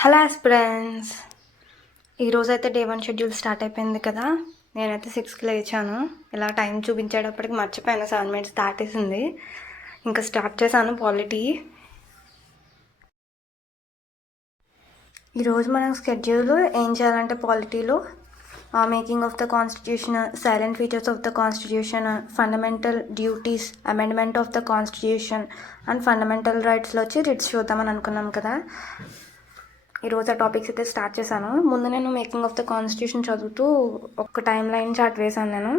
Hello aspirants. ఈరోజైతే day 1 schedule start అయిపోయింది కదా. నేనైతే 6కి లేచాను. ఇలా టైం చూపించేటప్పటికి మర్చిపోయాను, 7 మినిట్స్ దాటేసింది. ఇంకా స్టార్ట్ చేశాను పాలిటీ. ఈరోజు మనం స్కెడ్యూల్ ఏం చేయాలంటే పాలిటీలో making of the constitution, silent features of the constitution, fundamental duties, amendment of the constitution and fundamental రైట్స్లో వచ్చి రిట్స్ చూద్దామని అనుకున్నాం కదా. ఈరోజు ఆ టాపిక్స్ అయితే స్టార్ట్ చేశాను. ముందు నేను మేకింగ్ ఆఫ్ ద కాన్స్టిట్యూషన్ చదువుతూ ఒక టైం లైన్ చార్ట్ వేశాను నేను.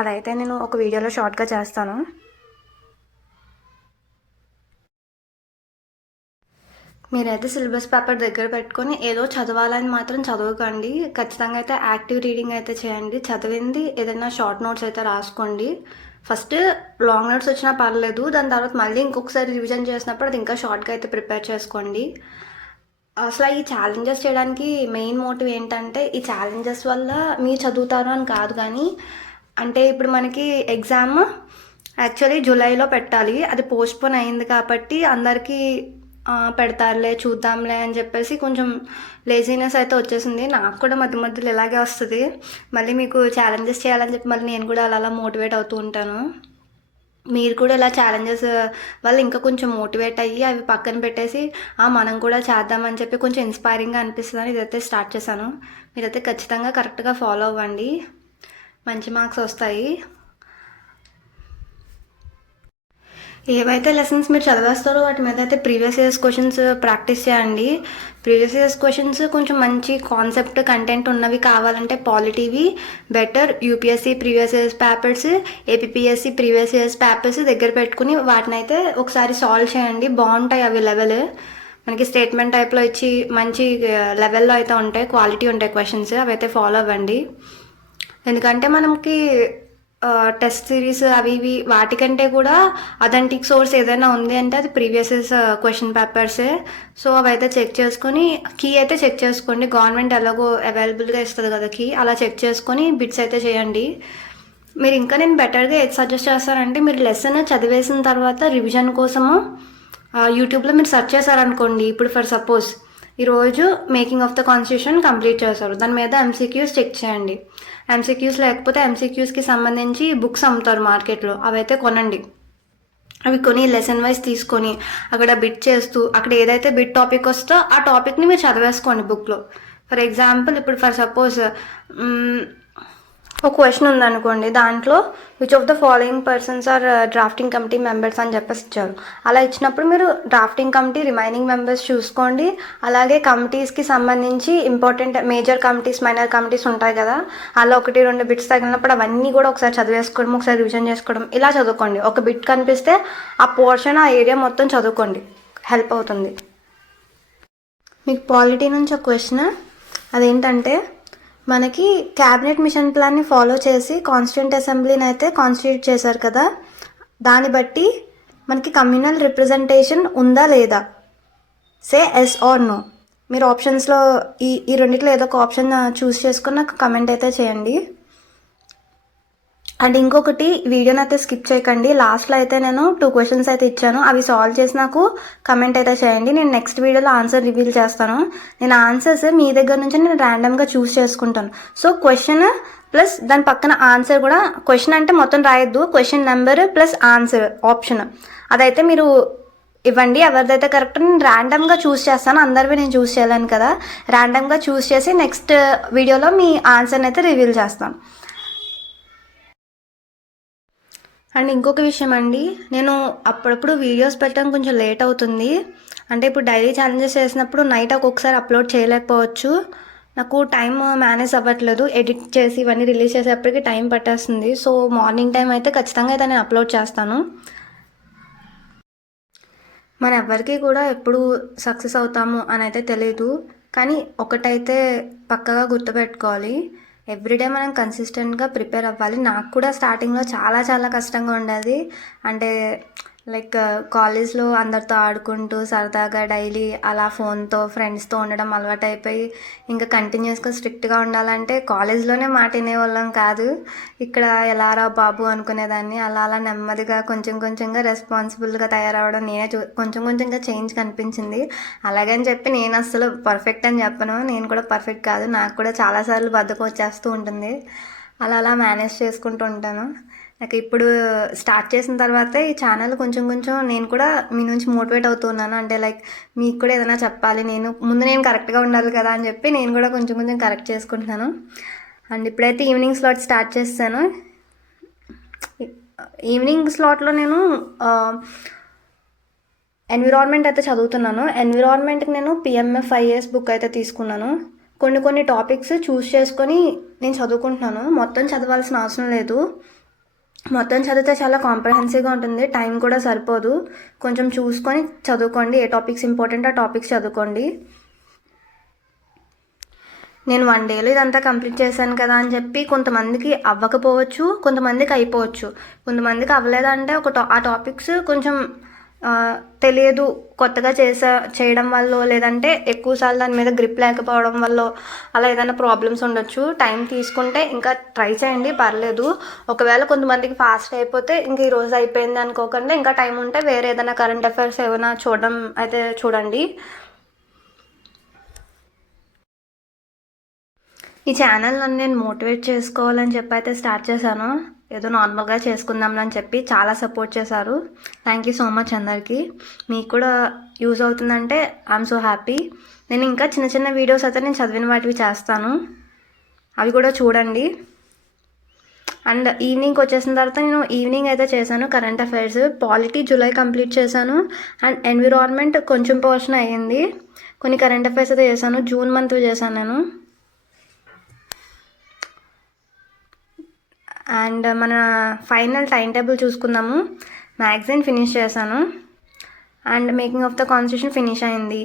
అదైతే నేను ఒక వీడియోలో షార్ట్గా చేస్తాను. మీరైతే సిలబస్ పేపర్ దగ్గర పెట్టుకొని ఏదో చదవాలని మాత్రం చదవకండి. ఖచ్చితంగా అయితే యాక్టివ్ రీడింగ్ అయితే చేయండి. చదివింది ఏదైనా షార్ట్ నోట్స్ అయితే రాసుకోండి. ఫస్ట్ లాంగ్ నోట్స్ వచ్చినా పర్లేదు, దాని తర్వాత మళ్ళీ ఇంకొకసారి రివిజన్ చేసినప్పుడు అది ఇంకా షార్ట్గా అయితే ప్రిపేర్ చేసుకోండి. అసలు ఈ ఛాలెంజెస్ చేయడానికి మెయిన్ మోటివ్ ఏంటంటే, ఈ ఛాలెంజెస్ వల్ల మీరు చదువుతారు అని కాదు, కానీ అంటే ఇప్పుడు మనకి ఎగ్జామ్ యాక్చువల్లీ జూలైలో పెట్టాలి, అది పోస్ట్పోన్ అయింది కాబట్టి అందరికీ పెడతారులే చూద్దాంలే అని చెప్పేసి కొంచెం లేజీనెస్ అయితే వచ్చేసింది. నాకు కూడా మధ్య మధ్యలో ఇలాగే వస్తుంది. మళ్ళీ మీకు ఛాలెంజెస్ చేయాలని చెప్పి మళ్ళీ నేను కూడా అలా మోటివేట్ అవుతూ ఉంటాను. మీరు కూడా ఇలా ఛాలెంజెస్ వల్ల ఇంకా కొంచెం మోటివేట్ అయ్యి అవి పక్కన పెట్టేసి మనం కూడా చేద్దామని చెప్పి కొంచెం ఇన్స్పైరింగ్గా అనిపిస్తుందని ఇదైతే స్టార్ట్ చేశాను. మీరైతే ఖచ్చితంగా కరెక్ట్గా ఫాలో అవ్వండి, మంచి మార్క్స్ వస్తాయి. ఏవైతే లెసన్స్ మీరు చదివేస్తారో వాటి మీద అయితే ప్రీవియస్ ఇయర్స్ క్వశ్చన్స్ ప్రాక్టీస్ చేయండి. ప్రీవియస్ ఇయర్స్ క్వశ్చన్స్ కొంచెం మంచి కాన్సెప్ట్ కంటెంట్ ఉన్నవి కావాలంటే పాలిటీవి better. UPSC previous years papers, APSC previous years papers దగ్గర పెట్టుకుని వాటిని అయితే ఒకసారి సాల్వ్ చేయండి. బాగుంటాయి అవి లెవెల్. మనకి స్టేట్మెంట్ టైప్లో ఇచ్చి మంచి లెవెల్లో అయితే ఉంటాయి, క్వాలిటీ ఉంటాయి క్వశ్చన్స్. అవి అయితే ఫాలో అవ్వండి. ఎందుకంటే మనకి టెస్ట్ సిరీస్ అవి ఇవి వాటికంటే కూడా అథెంటిక్ సోర్స్ ఏదైనా ఉంది అంటే అది ప్రీవియస్ క్వశ్చన్ పేపర్సే. సో అవి అయితే చెక్ చేసుకొని కీ అయితే చెక్ చేసుకోండి. గవర్నమెంట్ ఎలాగో అవైలబుల్గా ఇస్తుంది కదా కీ, అలా చెక్ చేసుకొని బిట్స్ అయితే చేయండి. మీరు ఇంకా నేను బెటర్గా ఏది సజెస్ట్ చేస్తానంటే, మీరు లెసన్ చదివేసిన తర్వాత రివిజన్ కోసము యూట్యూబ్లో మీరు సెర్చ్ చేశారనుకోండి. ఇప్పుడు ఫర్ సపోజ్ ఈరోజు making of the constitution complete చేశారు, దాని మీద ఎంసీక్యూస్ చెక్ చేయండి. ఎంసీక్యూస్ లేకపోతే ఎంసీక్యూస్కి సంబంధించి బుక్స్ అమ్ముతారు మార్కెట్లో, అవైతే కొనండి. అవి కొని లెసన్ వైజ్ తీసుకొని అక్కడ బిట్ చేస్తూ అక్కడ ఏదైతే బిట్ టాపిక్ వస్తుందో ఆ టాపిక్ని మీరు చదివేసుకోండి బుక్లో. ఫర్ ఎగ్జాంపుల్ ఇప్పుడు ఫర్ సపోజ్ ఒక క్వశ్చన్ ఉందనుకోండి, దాంట్లో which of the following persons are drafting committee members అని చెప్పేసి ఇచ్చారు. అలా ఇచ్చినప్పుడు మీరు డ్రాఫ్టింగ్ కమిటీ రిమైనింగ్ మెంబర్స్ చూసుకోండి. అలాగే కమిటీస్కి సంబంధించి important major committees, minor committees ఉంటాయి కదా, అలా 1-2 బిట్స్ తగిలినప్పుడు అవన్నీ కూడా ఒకసారి చదివేసుకోవడం, ఒకసారి రివిజన్ చేసుకోవడం, ఇలా చదువుకోండి. ఒక బిట్ కనిపిస్తే ఆ పోర్షన్, ఆ ఏరియా మొత్తం చదువుకోండి, హెల్ప్ అవుతుంది. మీకు పాలిటీ నుంచి ఒక క్వశ్చన్, అదేంటంటే మనకి క్యాబినెట్ మిషన్ ప్లాన్ని ఫాలో చేసి కాన్స్టిట్యూంట్ అసెంబ్లీని అయితే కాన్స్టిట్యూట్ చేశారు కదా, దాన్ని బట్టి మనకి కమ్యూనల్ రిప్రజెంటేషన్ ఉందా లేదా? Say yes or no. మీరు ఆప్షన్స్లో ఈ రెండిట్లో ఏదో ఒక ఆప్షన్ చూస్ చేసుకుని నాకు కమెంట్ అయితే చేయండి. అండ్ ఇంకొకటి, వీడియోని అయితే స్కిప్ చేయకండి. లాస్ట్లో అయితే నేను 2 క్వశ్చన్స్ అయితే ఇచ్చాను, అవి సాల్వ్ చేసి నాకు కమెంట్ అయితే చేయండి. నేను నెక్స్ట్ వీడియోలో ఆన్సర్ రివీల్ చేస్తాను. నేను ఆన్సర్స్ మీ దగ్గర నుంచి నేను ర్యాండమ్గా చూస్ చేసుకుంటాను. సో క్వశ్చన్ ప్లస్ దాని పక్కన ఆన్సర్ కూడా, క్వశ్చన్ అంటే మొత్తం రాయొద్దు, question number plus answer option అదైతే మీరు ఇవ్వండి. ఎవరిదైతే కరెక్ట్ నేను ర్యాండమ్గా చూస్ చేస్తాను, అందరివి నేను చూస్ చేయలేను కదా. ర్యాండమ్గా చూస్ చేసి నెక్స్ట్ వీడియోలో మీ ఆన్సర్ని అయితే రివీల్ చేస్తాను. అండ్ ఇంకొక విషయం అండి, నేను అప్పుడప్పుడు వీడియోస్ పెట్టడం కొంచెం లేట్ అవుతుంది. అంటే ఇప్పుడు డైలీ ఛాలెంజెస్ చేసినప్పుడు నైట్ ఒక్కొక్కసారి అప్లోడ్ చేయలేకపోవచ్చు. నాకు టైం మేనేజ్ అవ్వట్లేదు, ఎడిట్ చేసి ఇవన్నీ రిలీజ్ చేసేప్పటికి టైం పట్టేస్తుంది. సో మార్నింగ్ టైం అయితే ఖచ్చితంగా అయితే నేను అప్లోడ్ చేస్తాను. మన ఎవరికి కూడా ఎప్పుడు సక్సెస్ అవుతాము అని అయితే తెలియదు, కానీ ఒకటైతే పక్కగా గుర్తుపెట్టుకోవాలి, ఎవ్రీడే మనం కన్సిస్టెంట్గా ప్రిపేర్ అవ్వాలి. నాకు కూడా స్టార్టింగ్లో చాలా చాలా కష్టంగా ఉండేది. అంటే లైక్ కాలేజ్లో అందరితో ఆడుకుంటూ సరదాగా డైలీ అలా ఫోన్తో ఫ్రెండ్స్తో ఉండడం అలవాటు అయిపోయి ఇంకా కంటిన్యూస్గా స్ట్రిక్ట్గా ఉండాలంటే కాలేజ్లోనే మాట వినేవాళ్ళం కాదు. ఇక్కడ ఎలారా బాబు అనుకునేదాన్ని. అలా అలా నెమ్మదిగా కొంచెం కొంచెంగా రెస్పాన్సిబుల్గా తయారవడం నేనే కొంచెం కొంచెంగా చేంజ్ కనిపించింది. అలాగని చెప్పి నేను అసలు పర్ఫెక్ట్ అని చెప్పను. నేను కూడా పర్ఫెక్ట్ కాదు. నాకు కూడా చాలాసార్లు బద్ధకం వచ్చేస్తూ ఉంటుంది. అలా అలా మేనేజ్ చేసుకుంటూ ఉంటాను. నాకు ఇప్పుడు స్టార్ట్ చేసిన తర్వాతే ఈ ఛానల్ కొంచెం కొంచెం నేను కూడా మీ నుంచి మోటివేట్ అవుతున్నాను. అంటే లైక్ మీకు కూడా ఏదైనా చెప్పాలి, నేను కరెక్ట్గా ఉండాలి కదా అని చెప్పి నేను కూడా కొంచెం కొంచెం కరెక్ట్ చేసుకుంటున్నాను. అండ్ ఇప్పుడైతే ఈవినింగ్ స్లాట్ స్టార్ట్ చేస్తాను. ఈవినింగ్ స్లాట్లో నేను ఎన్విరాన్మెంట్ అయితే చదువుతున్నాను. ఎన్విరాన్మెంట్కి నేను PMF బుక్ అయితే తీసుకున్నాను. కొన్ని టాపిక్స్ చూస్ చేసుకొని నేను చదువుకుంటున్నాను. మొత్తం చదవాల్సిన అవసరం లేదు. మొత్తం చదివితే చాలా కాంప్రహెన్సివ్గా ఉంటుంది, టైం కూడా సరిపోదు. కొంచెం చూసుకొని చదువుకోండి. ఏ టాపిక్స్ ఇంపార్టెంట్ ఆ టాపిక్స్ చదువుకోండి. నేను 1 డేలో ఇదంతా కంప్లీట్ చేశాను కదా అని చెప్పి కొంతమందికి అవ్వకపోవచ్చు, కొంతమందికి అయిపోవచ్చు. కొంతమందికి అవ్వలేదంటే ఆ టాపిక్స్ కొంచెం తెలియదు, కొత్తగా చేయడం వల్ల, లేదంటే ఎక్కువసార్లు దాని మీద గ్రిప్ లేకపోవడం వల్ల అలా ఏదైనా ప్రాబ్లమ్స్ ఉండొచ్చు. టైం తీసుకుంటే ఇంకా ట్రై చేయండి, పర్లేదు. ఒకవేళ కొంతమందికి ఫాస్ట్ అయిపోతే ఇంక ఈరోజు అయిపోయింది అనుకోకుండా ఇంకా టైం ఉంటే వేరే ఏదైనా కరెంట్ అఫైర్స్ ఏమైనా చూడడం అయితే చూడండి. ఈ ఛానల్ నన్ను నేను మోటివేట్ చేసుకోవాలని చెప్పి అయితే స్టార్ట్ చేశాను. ఏదో నార్మల్గా చేసుకుందాంలని చెప్పి చాలా సపోర్ట్ చేశారు. థ్యాంక్ యూ సో మచ్ అందరికీ. మీకు కూడా యూజ్ అవుతుందంటే ఐఎమ్ సో హ్యాపీ. నేను ఇంకా చిన్న చిన్న వీడియోస్ అయితే నేను చదివిన వాటివి చేస్తాను, అవి కూడా చూడండి. అండ్ ఈవినింగ్కి వచ్చేసిన తర్వాత నేను ఈవినింగ్ అయితే చేశాను current affairs. Polity July complete చేశాను. అండ్ ఎన్విరాన్మెంట్ కొంచెం పోర్షన్ అయ్యింది. కొన్ని కరెంట్ అఫైర్స్ అయితే చేశాను. జూన్ మంత్ చేశాను నేను. అండ్ మన ఫైనల్ టైం టేబుల్ చూసుకుందాము. మ్యాగజైన్ ఫినిష్ చేశాను. And making of the constitution finish అయింది.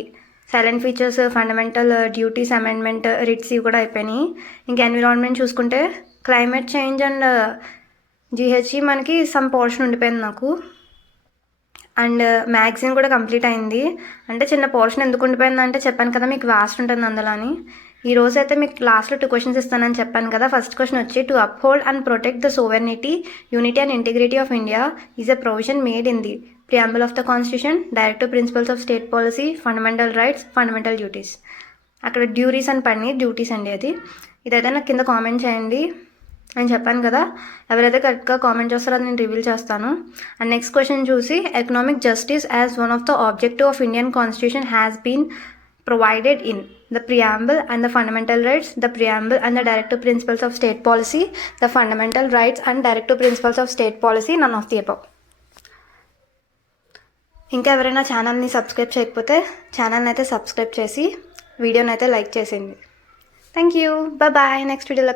Silent features, fundamental duties amendment, writs ఇవి కూడా అయిపోయినాయి. ఇంకా ఎన్విరాన్మెంట్ చూసుకుంటే క్లైమేట్ చేంజ్ అండ్ GHG మనకి సమ్ పోర్షన్ ఉండిపోయింది నాకు. అండ్ మ్యాగజైన్ కూడా కంప్లీట్ అయింది. అంటే చిన్న పోర్షన్ ఎందుకు ఉండిపోయిందంటే చెప్పాను కదా మీకు వాస్ట్ ఉంటుంది అందులో అని. ఈ రోజు అయితే మీకు లాస్ట్లో 2 క్వశ్చన్స్ ఇస్తానని చెప్పాను కదా. ఫస్ట్ క్వశ్చన్ వచ్చి, to uphold and protect the sovereignty, unity and integrity of India is a provision made in the preamble of the constitution, directive principles of state policy, fundamental rights, fundamental duties. అక్కడ duties అని పడినాయి, duties అండి అది. ఇదైతే నాకు కింద comment చేయండి. నేను చెప్పాను కదా, ఎవరైతే కరెక్ట్గా కామెంట్ చేస్తారో అది నేను రివీల్ చేస్తాను. అండ్ నెక్స్ట్ క్వశ్చన్ చూసి, economic justice as one of the objective of Indian constitution has been provided in the preamble and the fundamental rights, the preamble and the directive principles of state policy, the fundamental rights and directive principles of state policy, none of the above. ఇంకా ఎవరైనా ఛానల్ని subscribe చేయకపోతే ఛానల్ని అయితే subscribe చేసి వీడియోని అయితే like చేసింది. Thank you, bye. నెక్స్ట్ వీడియోలో